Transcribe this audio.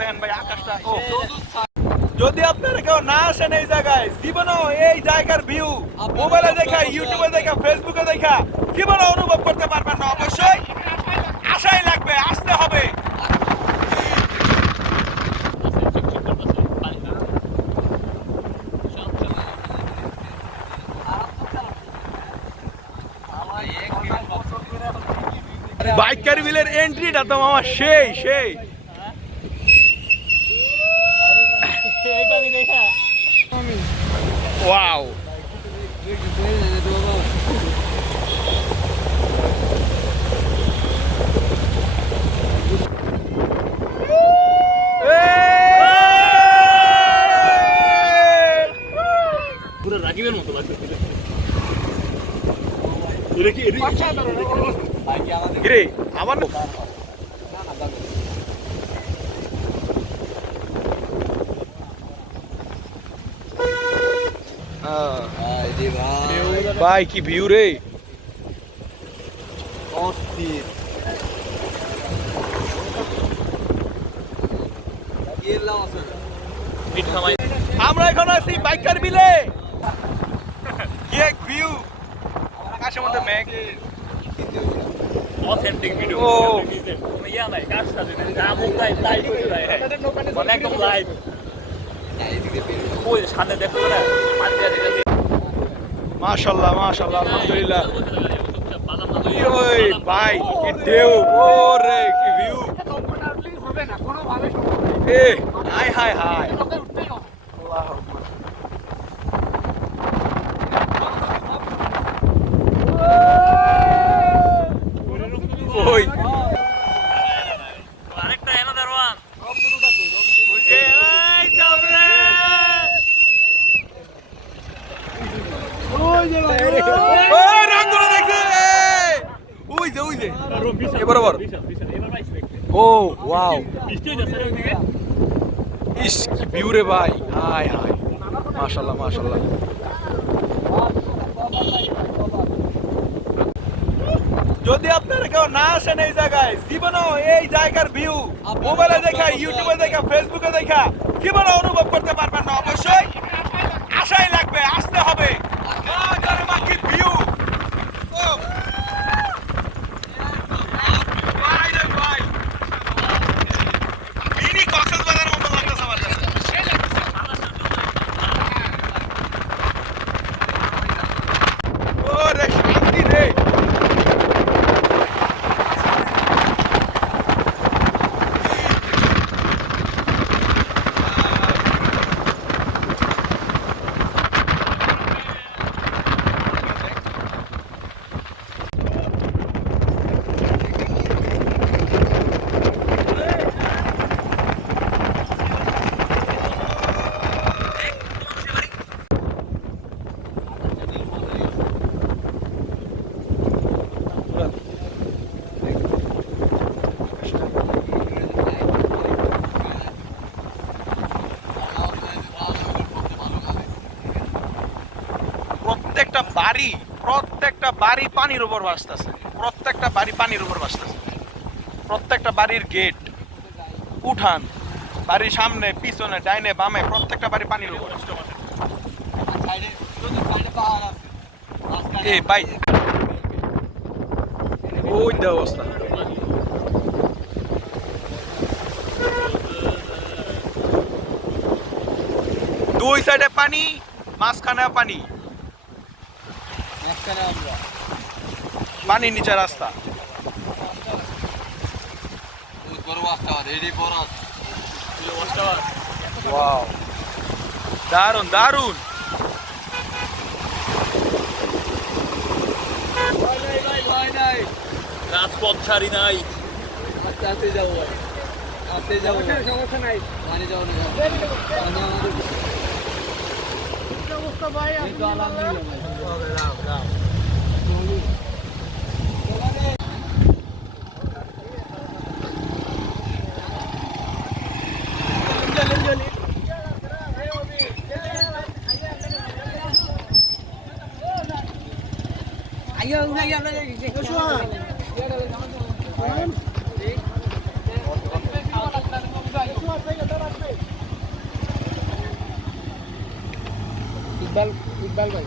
দেখেন ভাই আকাশটা। যদি আপনারা কেউ না আসেন এই জায়গায়, জীবনেও এই জায়গার ভিউ মোবাইলে দেখা, ইউটিউবে দেখা, ফেসবুকে দেখা জীবনে অনুভব করতে পারবেন না। অবশ্যই আশাই লাগবে, আসতে হবে। বাইকার বিলের এন্ট্রিটা তো মামা সেই সেই। ওয়াও, পুরো রাগিবের মতো লাগছে। আমার ভাই কি ভিউ রে, অস্থির। আমরা এখন আছি বাইকার বিলে। কি এক ভিউ, আকাশের মধ্যে মেঘ। Authentic video. ও ইয়া নাই কাজটা দিন আমুক নাই লাইভ হয়ে যায় মানে একদম লাইভ। ওই সামনে দেখো না মাঝে দিতে মাশাআল্লাহ মাশাআল্লাহ আলহামদুলিল্লাহ। ওই ভাই কি ঢেউ, ওরে কি ভিউ। এ হাই হাই হাই, আল্লাহু আকবার। ওই আরেকটা অ্যানাদার ওয়ান ওই যে এই যাবে ওই রংগুলো দেখছে, ওই যে ওই যে এ বরাবর। ও ওয়াও, বৃষ্টি হয়ে যাচ্ছে ওইদিকে। ইস কি ভিউ রে ভাই, হাই হাই মাশাআল্লাহ মাশাআল্লাহ। যদি আপনারা কেউ না আসেন এই জায়গায়, জীবনেও এই জায়গার ভিউ মোবাইলে দেখা, ইউটিউবে দেখা, ফেসবুকে দেখা জীবনে অনুভব করতে পারবেন না। অবশ্যই আশাই লাগবে, আসতে হবে। কি ভিউ, মিনি কক্সবাজারের মতো লাগতেছে আমার কাছে। ওরে শান্তি রে। প্রত্যেকটা বাড়ি পানির উপর ভাসতেছে, প্রত্যেকটা বাড়ি পানির উপর ভাসতেছে। প্রত্যেকটা বাড়ির গেট, উঠান, বাড়ির সামনে পিছনে ডাইনে বামে প্রত্যেকটা বাড়ি পানির উপর। এই ভাই ওই যে অবস্থা। দুই সাইডে পানি, মাঝখানে পানি, পানির নিচে রাস্তা। ওয়াও, দারুন দারুন। রাজপথ ছাড়ি নাই। আস্তে যাবো, আস্তে যাবো, সমস্যা নাই। পানি যাও না অবস্থা ভাই, আলহামদুলিল্লাহ। Ayo, udah ya, udah. Iqbal ভাই